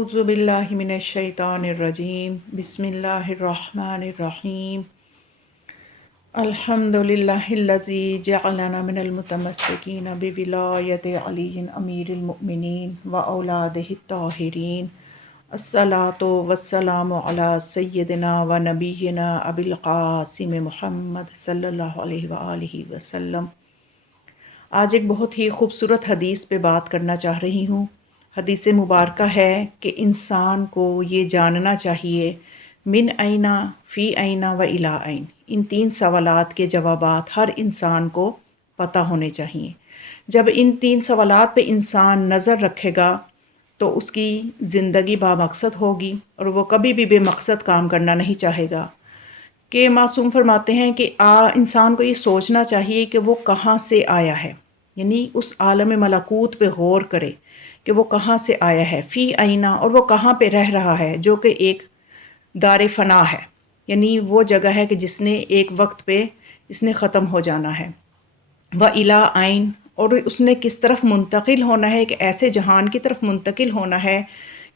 أعوذ بالله من الشيطان الرجيم بسم الله الرحمن الرحيم الحمد لله الذي جعلنا من المتمسكين بولاية علي أمير المؤمنين وأولاده الطاهرين الصلاة والسلام على سيدنا ونبينا أبي القاسم محمد صلی اللہ علیہ وآلہ وسلم۔ آج ایک بہت ہی خوبصورت حدیث پہ بات کرنا چاہ رہی ہوں۔ حدیث مبارکہ ہے کہ انسان کو یہ جاننا چاہیے من اینا فی اینا و الی این، ان تین سوالات کے جوابات ہر انسان کو پتہ ہونے چاہیے۔ جب ان تین سوالات پہ انسان نظر رکھے گا تو اس کی زندگی بامقصد ہوگی اور وہ کبھی بھی بے مقصد کام کرنا نہیں چاہے گا۔ کہ معصوم فرماتے ہیں کہ انسان کو یہ سوچنا چاہیے کہ وہ کہاں سے آیا ہے، یعنی اس عالم ملکوت پہ غور کرے کہ وہ کہاں سے آیا ہے، فی اینا، اور وہ کہاں پہ رہ رہا ہے، جو کہ ایک دار فنا ہے، یعنی وہ جگہ ہے کہ جس نے ایک وقت پہ اس نے ختم ہو جانا ہے، و الی این، اور اس نے کس طرف منتقل ہونا ہے، ایک ایسے جہان کی طرف منتقل ہونا ہے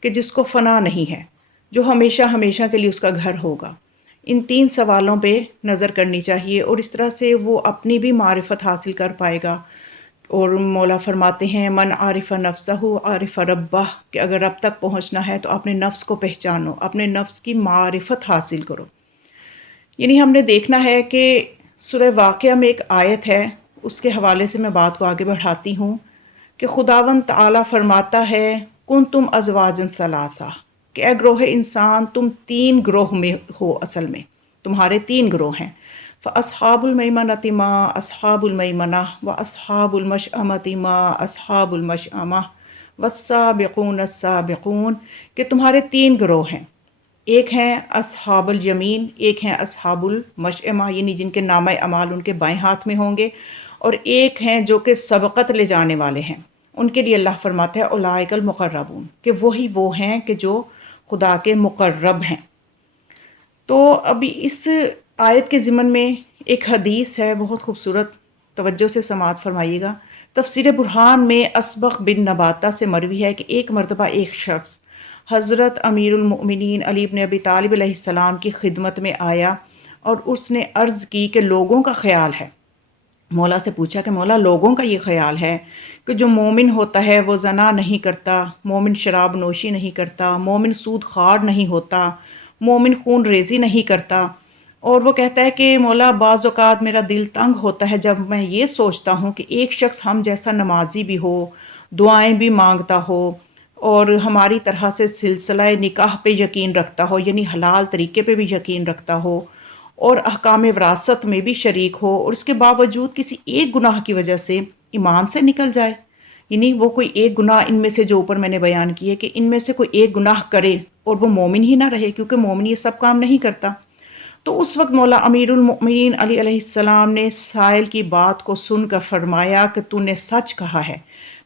کہ جس کو فنا نہیں ہے، جو ہمیشہ ہمیشہ کے لیے اس کا گھر ہوگا۔ ان تین سوالوں پہ نظر کرنی چاہیے اور اس طرح سے وہ اپنی بھی معرفت حاصل کر پائے گا۔ اور مولا فرماتے ہیں من عارف نفسہ عارف ربہ، کہ اگر رب تک پہنچنا ہے تو اپنے نفس کو پہچانو، اپنے نفس کی معرفت حاصل کرو۔ یعنی ہم نے دیکھنا ہے کہ سورہ واقعہ میں ایک آیت ہے، اس کے حوالے سے میں بات کو آگے بڑھاتی ہوں کہ خداوند تعالیٰ فرماتا ہے کنتم ازواجا ثلاثہ، کہ اے گروہ انسان تم تین گروہ میں ہو، اصل میں تمہارے تین گروہ ہیں۔ فَأَصْحَابُ الْمَيْمَنَةِ مَا أَصْحَابُ الْمَيْمَنَةِ وَأَصْحَابُ الْمَشْأَمَةِ مَا أَصْحَابُ الْمَشْأَمَةِ وَالسَّابِقُونَ السَّابِقُونَ، کہ تمہارے تین گروہ ہیں، ایک ہیں اصحاب الیمین، ایک ہیں اصحاب المشأمہ، یعنی جن کے نامہ اعمال ان کے بائیں ہاتھ میں ہوں گے، اور ایک ہیں جو کہ سبقت لے جانے والے ہیں۔ ان کے لیے اللہ فرماتا ہے اولئک المقربون، کہ وہی وہ ہیں کہ جو خدا کے مقرب ہیں۔ تو ابھی اس آیت کے ضمن میں ایک حدیث ہے بہت خوبصورت، توجہ سے سماعت فرمائیے گا۔ تفسیر برہان میں اسبغ بن نباتہ سے مروی ہے کہ ایک مرتبہ ایک شخص حضرت امیر المؤمنین علی بن ابی طالب علیہ السلام کی خدمت میں آیا اور اس نے عرض کی کہ لوگوں کا خیال ہے، مولا سے پوچھا کہ مولا لوگوں کا یہ خیال ہے کہ جو مومن ہوتا ہے وہ زنا نہیں کرتا، مومن شراب نوشی نہیں کرتا، مومن سود خوار نہیں ہوتا، مومن خون ریزی نہیں کرتا، اور وہ کہتا ہے کہ مولا بعض اوقات میرا دل تنگ ہوتا ہے جب میں یہ سوچتا ہوں کہ ایک شخص ہم جیسا نمازی بھی ہو، دعائیں بھی مانگتا ہو، اور ہماری طرح سے سلسلہ نکاح پہ یقین رکھتا ہو، یعنی حلال طریقے پہ بھی یقین رکھتا ہو، اور احکام وراثت میں بھی شریک ہو، اور اس کے باوجود کسی ایک گناہ کی وجہ سے ایمان سے نکل جائے، یعنی وہ کوئی ایک گناہ ان میں سے جو اوپر میں نے بیان کیے کہ ان میں سے کوئی ایک گناہ کرے اور وہ مومن ہی نہ رہے، کیونکہ مومن یہ سب کام نہیں کرتا۔ تو اس وقت مولا امیر المؤمنین علی علیہ السلام نے سائل کی بات کو سن کر فرمایا کہ تو نے سچ کہا ہے،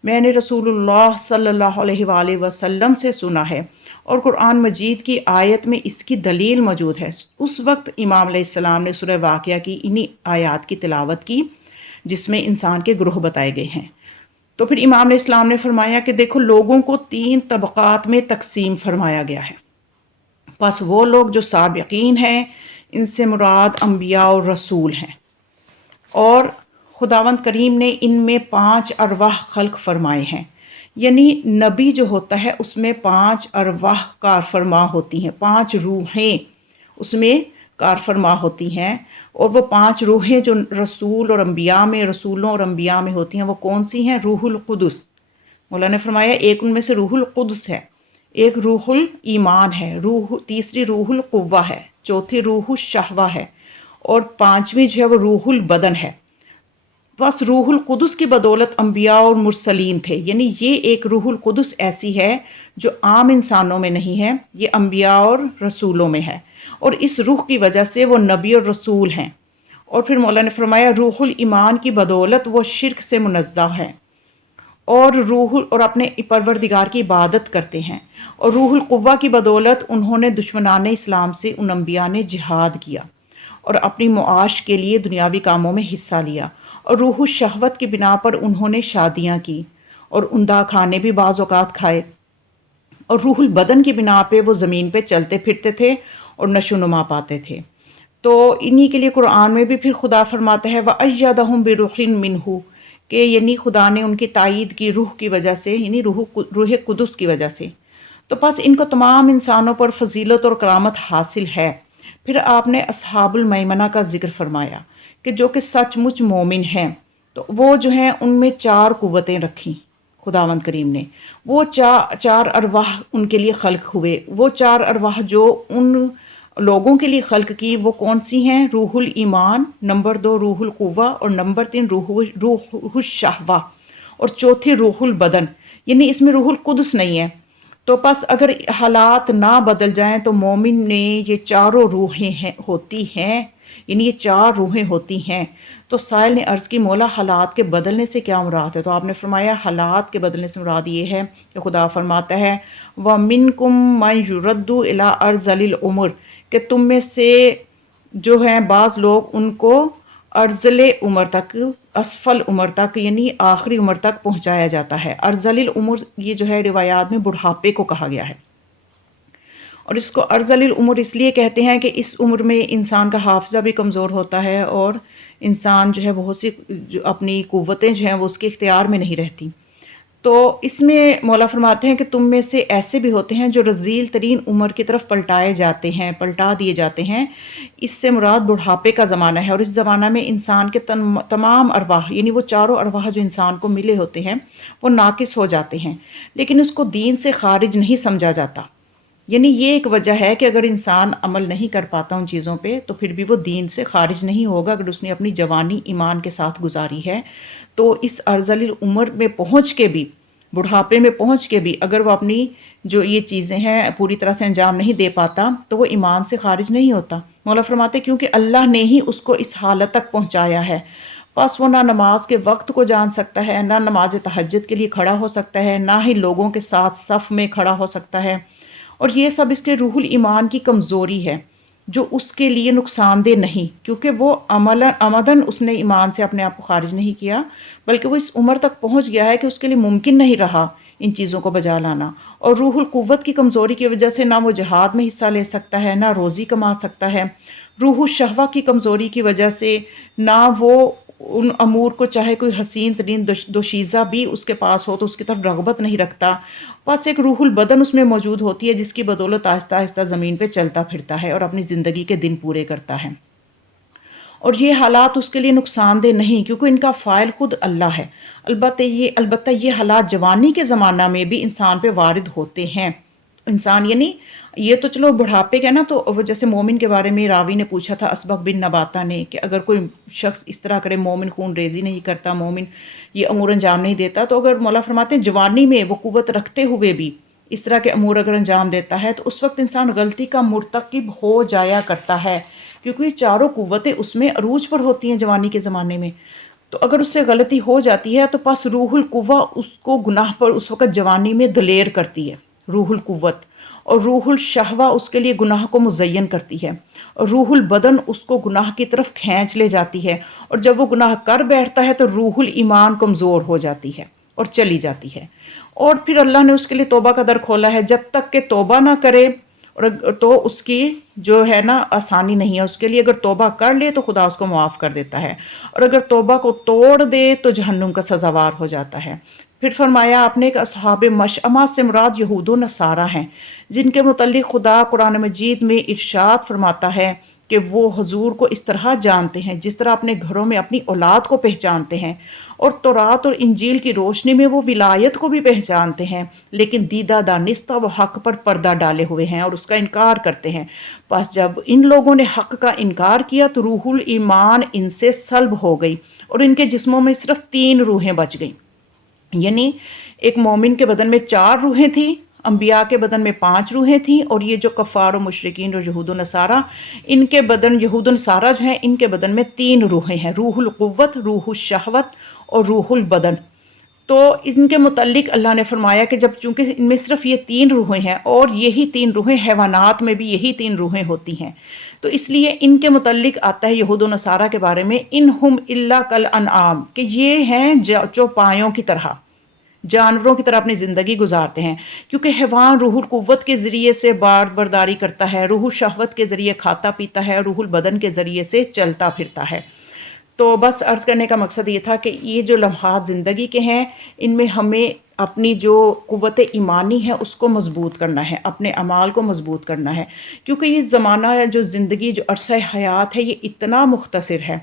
میں نے رسول اللہ صلی اللہ علیہ وآلہ وسلم سے سنا ہے، اور قرآن مجید کی آیت میں اس کی دلیل موجود ہے۔ اس وقت امام علیہ السلام نے سورہ واقعہ کی انہی آیات کی تلاوت کی جس میں انسان کے گروہ بتائے گئے ہیں۔ تو پھر امام علیہ السلام نے فرمایا کہ دیکھو لوگوں کو تین طبقات میں تقسیم فرمایا گیا ہے، پس وہ لوگ جو سابقین ہیں ان سے مراد انبیاء اور رسول ہیں، اور خداوند کریم نے ان میں 5 ارواح خلق فرمائے ہیں، یعنی نبی جو ہوتا ہے اس میں 5 ارواح کار فرما ہوتی ہیں، 5 روحیں اس میں کار فرما ہوتی ہیں، اور وہ 5 روحیں جو رسول اور انبیاء میں، رسولوں اور انبیاء میں ہوتی ہیں وہ کون سی ہیں؟ روح القدس، مولا نے فرمایا ایک ان میں سے روح القدس ہے، ایک روح الایمان ہے، تیسری روح القوہ ہے، چوتھی روح الشہوہ ہے، اور 5ویں جو ہے وہ روح البدن ہے۔ بس روح القدس کی بدولت انبیاء اور مرسلین تھے، یعنی یہ ایک روح القدس ایسی ہے جو عام انسانوں میں نہیں ہے، یہ انبیاء اور رسولوں میں ہے، اور اس روح کی وجہ سے وہ نبی اور رسول ہیں۔ اور پھر مولا نے فرمایا روح الایمان کی بدولت وہ شرک سے منزہ ہے، اور اپنے پروردگار کی عبادت کرتے ہیں، اور روح القوہ کی بدولت انہوں نے دشمنان اسلام سے ان انبیاء نے جہاد کیا اور اپنی معاش کے لیے دنیاوی کاموں میں حصہ لیا، اور روح الشہوت کی بنا پر انہوں نے شادیاں کی اور عمدہ کھانے بھی بعض اوقات کھائے، اور روح البدن کی بنا پہ وہ زمین پہ چلتے پھرتے تھے اور نشو و نما پاتے تھے۔ تو انہی کے لیے قرآن میں بھی پھر خدا فرماتا ہے وَأَيَّدَهُم بِرُوحٍ مِّنْهُ کہ یعنی خدا نے ان کی تائید کی روح کی وجہ سے، یعنی روح قدس کی وجہ سے۔ تو پس ان کو تمام انسانوں پر فضیلت اور کرامت حاصل ہے۔ پھر آپ نے اصحاب المیمنہ کا ذکر فرمایا کہ جو کہ سچ مچ مومن ہیں، تو وہ جو ہیں ان میں 4 قوتیں رکھیں خداوند کریم نے۔ وہ چار ارواح ان کے لیے خلق ہوئے۔ وہ 4 ارواح جو ان لوگوں کے لیے خلق کی وہ کون سی ہیں؟ روح الایمان، نمبر 2 روح القوہ، اور نمبر 3 روح الشہوہ، اور چوتھی روح البدن، یعنی اس میں روح القدس نہیں ہے۔ تو پس اگر حالات نہ بدل جائیں تو مومن نے یہ 4 روحیں ہوتی ہیں، یعنی یہ 4 روحیں ہوتی ہیں۔ تو سائل نے عرض کی مولا حالات کے بدلنے سے کیا مراد ہے؟ تو آپ نے فرمایا حالات کے بدلنے سے مراد یہ ہے کہ خدا فرماتا ہے وَمِنْكُمْ مَنْ يُرَدُّ إِلَىٰ أَرْذَلِ الْعُمُرِ کہ تم میں سے جو ہیں بعض لوگ ان کو ارذل عمر تک، اسفل عمر تک، یعنی آخری عمر تک پہنچایا جاتا ہے۔ ارذل العمر یہ جو ہے روایات میں بڑھاپے کو کہا گیا ہے، اور اس کو ارذل العمر اس لیے کہتے ہیں کہ اس عمر میں انسان کا حافظہ بھی کمزور ہوتا ہے اور انسان جو ہے بہت سی اپنی قوتیں جو ہیں وہ اس کے اختیار میں نہیں رہتی۔ تو اس میں مولا فرماتے ہیں کہ تم میں سے ایسے بھی ہوتے ہیں جو رذیل ترین عمر کی طرف پلٹا دیے جاتے ہیں۔ اس سے مراد بڑھاپے کا زمانہ ہے، اور اس زمانہ میں انسان کے تمام ارواح، یعنی وہ 4 ارواح جو انسان کو ملے ہوتے ہیں وہ ناقص ہو جاتے ہیں، لیکن اس کو دین سے خارج نہیں سمجھا جاتا۔ یعنی یہ ایک وجہ ہے کہ اگر انسان عمل نہیں کر پاتا ان چیزوں پہ تو پھر بھی وہ دین سے خارج نہیں ہوگا اگر اس نے اپنی جوانی ایمان کے ساتھ گزاری ہے۔ تو اس ارذل العمر میں پہنچ کے بھی، بڑھاپے میں پہنچ کے بھی اگر وہ اپنی جو یہ چیزیں ہیں پوری طرح سے انجام نہیں دے پاتا تو وہ ایمان سے خارج نہیں ہوتا۔ مولا فرماتے کیونکہ اللہ نے ہی اس کو اس حالت تک پہنچایا ہے، پس وہ نہ نماز کے وقت کو جان سکتا ہے، نہ نماز تہجد کے لیے کھڑا ہو سکتا ہے، نہ ہی لوگوں کے ساتھ صف میں کھڑا ہو سکتا ہے۔ اور یہ سب اس کے روح الایمان کی کمزوری ہے جو اس کے لیے نقصان دہ نہیں، کیونکہ وہ عمدن اس نے ایمان سے اپنے آپ کو خارج نہیں کیا، بلکہ وہ اس عمر تک پہنچ گیا ہے کہ اس کے لیے ممکن نہیں رہا ان چیزوں کو بجا لانا۔ اور روح القوت کی کمزوری کی وجہ سے نہ وہ جہاد میں حصہ لے سکتا ہے، نہ روزی کما سکتا ہے۔ روح الشہوہ کی کمزوری کی وجہ سے نہ وہ ان امور کو، چاہے کوئی حسین ترین دوشیزہ بھی اس کے پاس ہو تو اس کی طرف رغبت نہیں رکھتا۔ بس ایک روح البدن اس میں موجود ہوتی ہے جس کی بدولت آہستہ آہستہ زمین پہ چلتا پھرتا ہے اور اپنی زندگی کے دن پورے کرتا ہے۔ اور یہ حالات اس کے لیے نقصان دہ نہیں کیونکہ ان کا فاعل خود اللہ ہے۔ البتہ یہ حالات جوانی کے زمانہ میں بھی انسان پہ وارد ہوتے ہیں۔ انسان یعنی یہ تو چلو بڑھاپے کا نا، تو وہ جیسے مومن کے بارے میں راوی نے پوچھا تھا اسبغ بن نباتہ نے کہ اگر کوئی شخص اس طرح کرے، مومن خون ریزی نہیں کرتا، مومن یہ امور انجام نہیں دیتا، تو اگر مولا فرماتے ہیں جوانی میں وہ قوت رکھتے ہوئے بھی اس طرح کے امور اگر انجام دیتا ہے تو اس وقت انسان غلطی کا مرتکب ہو جایا کرتا ہے، کیونکہ یہ 4 قوتیں اس میں عروج پر ہوتی ہیں جوانی کے زمانے میں۔ تو اگر اس سے غلطی ہو جاتی ہے تو پس روح القوہ اس کو گناہ پر اس وقت جوانی میں دلیر کرتی ہے، روح القوت، اور روح الشہوہ اس کے لیے گناہ کو مزین کرتی ہے، اور روح البدن اس کو گناہ کی طرف کھینچ لے جاتی ہے، اور جب وہ گناہ کر بیٹھتا ہے تو روح الایمان کمزور ہو جاتی ہے اور چلی جاتی ہے۔ اور پھر اللہ نے اس کے لیے توبہ کا در کھولا ہے، جب تک کہ توبہ نہ کرے اور تو اس کی جو ہے نا آسانی نہیں ہے اس کے لیے۔ اگر توبہ کر لے تو خدا اس کو معاف کر دیتا ہے، اور اگر توبہ کو توڑ دے تو جہنم کا سزاوار ہو جاتا ہے۔ پھر فرمایا آپ نے کہ اصحاب مشأمہ سے مراد یہود و نصارہ ہیں، جن کے متعلق خدا قرآن مجید میں ارشاد فرماتا ہے کہ وہ حضور کو اس طرح جانتے ہیں جس طرح اپنے گھروں میں اپنی اولاد کو پہچانتے ہیں، اور تورات اور انجیل کی روشنی میں وہ ولایت کو بھی پہچانتے ہیں، لیکن دیدہ دانستہ وہ حق پر پردہ ڈالے ہوئے ہیں اور اس کا انکار کرتے ہیں۔ پس جب ان لوگوں نے حق کا انکار کیا تو روح الایمان ان سے سلب ہو گئی، اور ان کے جسموں میں صرف 3 روحیں بچ گئیں۔ یعنی ایک مومن کے بدن میں 4 روحیں تھیں، انبیاء کے بدن میں 5 روحیں تھیں، اور یہ جو کفار و مشرکین اور یہود و نصارہ، ان کے بدن، یہود و نصارہ جو ہیں ان کے بدن میں 3 روحیں ہیں، روح القوت، روح الشہوت اور روح البدن۔ تو ان کے متعلق اللہ نے فرمایا کہ جب چونکہ ان میں صرف یہ 3 روحیں ہیں، اور یہی 3 روحیں حیوانات میں بھی یہی 3 روحیں ہوتی ہیں، تو اس لیے ان کے متعلق آتا ہے یہود و نصارہ کے بارے میں انہم الا کالانعام کہ یہ ہیں چوپایوں کی طرح، جانوروں کی طرح اپنی زندگی گزارتے ہیں، کیونکہ حیوان روح القوت کے ذریعے سے برداری کرتا ہے، روح الشہوت کے ذریعے کھاتا پیتا ہے، روح البدن کے ذریعے سے چلتا پھرتا ہے۔ تو بس عرض کرنے کا مقصد یہ تھا کہ یہ جو لمحات زندگی کے ہیں، ان میں ہمیں اپنی جو قوت ایمانی ہے اس کو مضبوط کرنا ہے، اپنے اعمال کو مضبوط کرنا ہے، کیونکہ یہ زمانہ جو زندگی جو عرصہ حیات ہے یہ اتنا مختصر ہے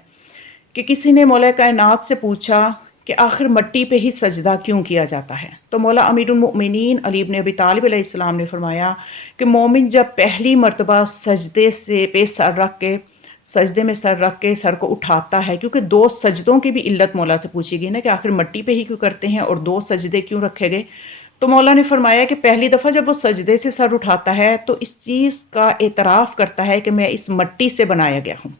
کہ کسی نے مولا کائنات سے پوچھا کہ آخر مٹی پہ ہی سجدہ کیوں کیا جاتا ہے؟ تو مولا امیر المؤمنین علی بن ابی طالب علیہ السلام نے فرمایا کہ مومن جب پہلی مرتبہ سجدے میں سر رکھ کے سر کو اٹھاتا ہے، کیونکہ 2 سجدوں کی بھی علت مولا سے پوچھی گئی نا کہ آخر مٹی پہ ہی کیوں کرتے ہیں اور 2 سجدے کیوں رکھے گئے؟ تو مولا نے فرمایا کہ پہلی دفعہ جب وہ سجدے سے سر اٹھاتا ہے تو اس چیز کا اعتراف کرتا ہے کہ میں اس مٹی سے بنایا گیا ہوں،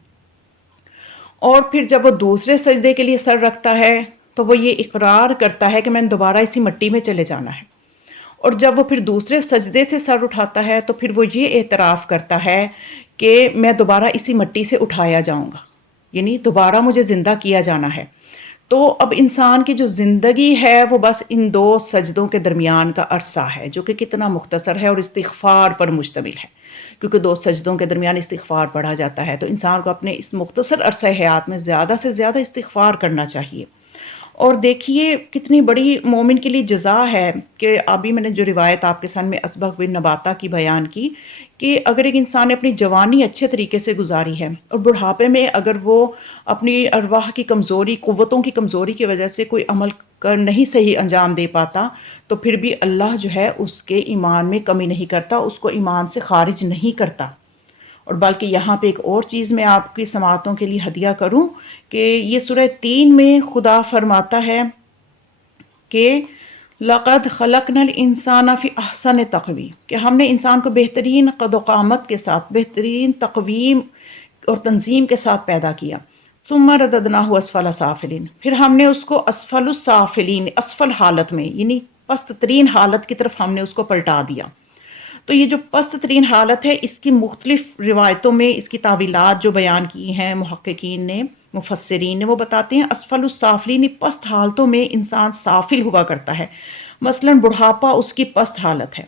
اور پھر جب وہ دوسرے سجدے کے لیے سر رکھتا ہے تو وہ یہ اقرار کرتا ہے کہ میں نے دوبارہ اسی مٹی میں چلے جانا ہے، اور جب وہ پھر دوسرے سجدے سے سر اٹھاتا ہے تو پھر وہ یہ اعتراف کرتا ہے کہ میں دوبارہ اسی مٹی سے اٹھایا جاؤں گا، یعنی دوبارہ مجھے زندہ کیا جانا ہے۔ تو اب انسان کی جو زندگی ہے وہ بس ان 2 سجدوں کے درمیان کا عرصہ ہے، جو کہ کتنا مختصر ہے اور استغفار پر مشتمل ہے، کیونکہ 2 سجدوں کے درمیان استغفار پڑھا جاتا ہے، تو انسان کو اپنے اس مختصر عرصہ حیات میں زیادہ سے زیادہ استغفار کرنا چاہیے۔ اور دیکھیے کتنی بڑی مومن کے لیے جزا ہے کہ ابھی میں نے جو روایت آپ کے سامنے اسبغ بن نباتہ کی بیان کی کہ اگر ایک انسان نے اپنی جوانی اچھے طریقے سے گزاری ہے اور بڑھاپے میں اگر وہ اپنی ارواح کی کمزوری، قوتوں کی کمزوری کی وجہ سے کوئی عمل نہیں صحیح انجام دے پاتا، تو پھر بھی اللہ جو ہے اس کے ایمان میں کمی نہیں کرتا، اس کو ایمان سے خارج نہیں کرتا۔ اور بلکہ یہاں پہ ایک اور چیز میں آپ کی سماعتوں کے لیے ہدیہ کروں کہ یہ سورہ 3 میں خدا فرماتا ہے کہ لَقَدْ خَلَقْنَا الْإِنسَانَ فِي أَحْسَنِ تَقْوِيمٍ، کہ ہم نے انسان کو بہترین قد و قامت کے ساتھ، بہترین تقویم اور تنظیم کے ساتھ پیدا کیا۔ ثُمَّ رَدَدْنَاهُ أَسْفَلَ سَافِلِينَ، پھر ہم نے اس کو اسفل السافلین، اسفل حالت میں یعنی پست ترین حالت کی طرف ہم نے اس کو پلٹا دیا۔ تو یہ جو پست ترین حالت ہے اس کی مختلف روایتوں میں اس کی تعویلات جو بیان کی ہیں محققین نے، مفسرین نے، وہ بتاتے ہیں اسفل السافلین، پست حالتوں میں انسان سافل ہوا کرتا ہے، مثلا بڑھاپا اس کی پست حالت ہے،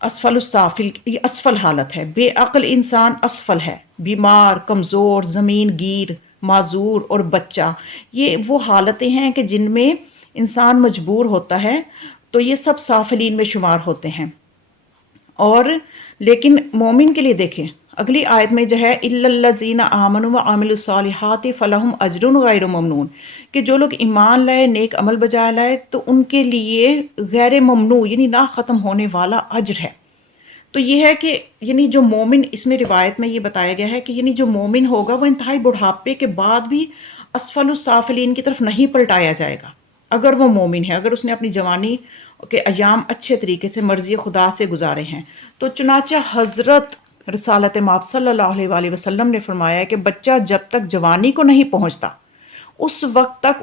اسفل السافل یہ اسفل حالت ہے، بے عقل انسان اسفل ہے، بیمار، کمزور، زمین گیر، معذور اور بچہ، یہ وہ حالتیں ہیں کہ جن میں انسان مجبور ہوتا ہے، تو یہ سب سافلین میں شمار ہوتے ہیں۔ اور لیکن مومن کے لیے دیکھیں اگلی آیت میں جو ہے اِلَّا الَّذِينَ آمَنُوا وَعَمِلُوا الصَّالِحَاتِ فَلَهُمْ أَجْرٌ غَيْرُ مَمْنُونٍ، کہ جو لوگ ایمان لائے، نیک عمل بجا لائے، تو ان کے لیے غیر ممنوع یعنی نہ ختم ہونے والا اجر ہے۔ تو یہ ہے کہ یعنی جو مومن، اس میں روایت میں یہ بتایا گیا ہے کہ یعنی جو مومن ہوگا وہ انتہائی بڑھاپے کے بعد بھی اسفل السافلین کی طرف نہیں پلٹایا جائے گا، اگر وہ مومن ہے، اگر اس نے اپنی جوانی کے ایام اچھے طریقے سے مرضی خدا سے گزارے ہیں۔ تو چنانچہ حضرت رسالت مآب صلی اللہ علیہ وآلہ وسلم نے فرمایا کہ بچہ جب تک جوانی کو نہیں پہنچتا اس وقت تک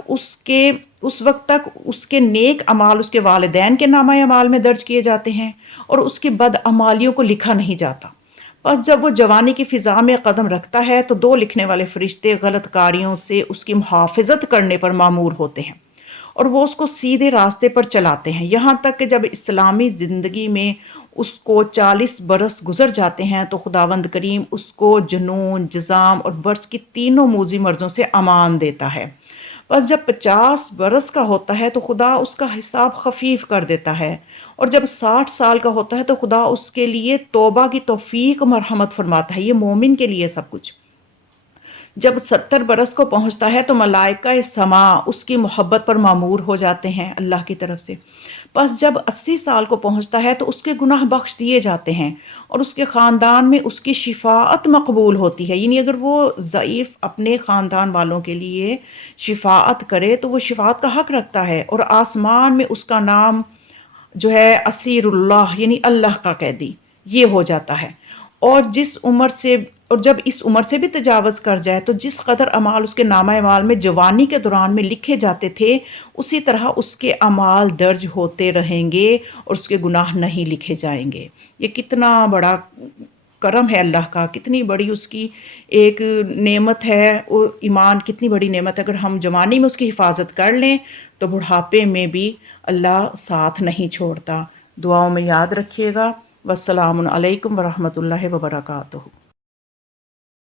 اس کے نیک اعمال اس کے والدین کے نامہ اعمال میں درج کیے جاتے ہیں اور اس کی بد اعمالیوں کو لکھا نہیں جاتا۔ پس جب وہ جوانی کی فضا میں قدم رکھتا ہے تو 2 لکھنے والے فرشتے غلط کاریوں سے اس کی محافظت کرنے پر مامور ہوتے ہیں اور وہ اس کو سیدھے راستے پر چلاتے ہیں، یہاں تک کہ جب اسلامی زندگی میں اس کو 40 برس گزر جاتے ہیں تو خداوند کریم اس کو جنون، جزام اور برس کی تینوں موذی مرضوں سے امان دیتا ہے۔ بس جب 50 برس کا ہوتا ہے تو خدا اس کا حساب خفیف کر دیتا ہے، اور جب 60 سال کا ہوتا ہے تو خدا اس کے لیے توبہ کی توفیق مرحمت فرماتا ہے۔ یہ مومن کے لیے سب کچھ۔ جب 70 برس کو پہنچتا ہے تو ملائکہ سما اس کی محبت پر مامور ہو جاتے ہیں اللہ کی طرف سے۔ پس جب 80 سال کو پہنچتا ہے تو اس کے گناہ بخش دیے جاتے ہیں اور اس کے خاندان میں اس کی شفاعت مقبول ہوتی ہے، یعنی اگر وہ ضعیف اپنے خاندان والوں کے لیے شفاعت کرے تو وہ شفاعت کا حق رکھتا ہے، اور آسمان میں اس کا نام جو ہے اسیر اللہ یعنی اللہ کا قیدی یہ ہو جاتا ہے۔ اور جب اس عمر سے بھی تجاوز کر جائے تو جس قدر اعمال اس کے نامہ اعمال میں جوانی کے دوران میں لکھے جاتے تھے اسی طرح اس کے اعمال درج ہوتے رہیں گے اور اس کے گناہ نہیں لکھے جائیں گے۔ یہ کتنا بڑا کرم ہے اللہ کا، کتنی بڑی اس کی ایک نعمت ہے، اور ایمان کتنی بڑی نعمت ہے۔ اگر ہم جوانی میں اس کی حفاظت کر لیں تو بڑھاپے میں بھی اللہ ساتھ نہیں چھوڑتا۔ دعاؤں میں یاد رکھیے گا۔ والسلام علیکم ورحمۃ اللہ وبرکاتہ۔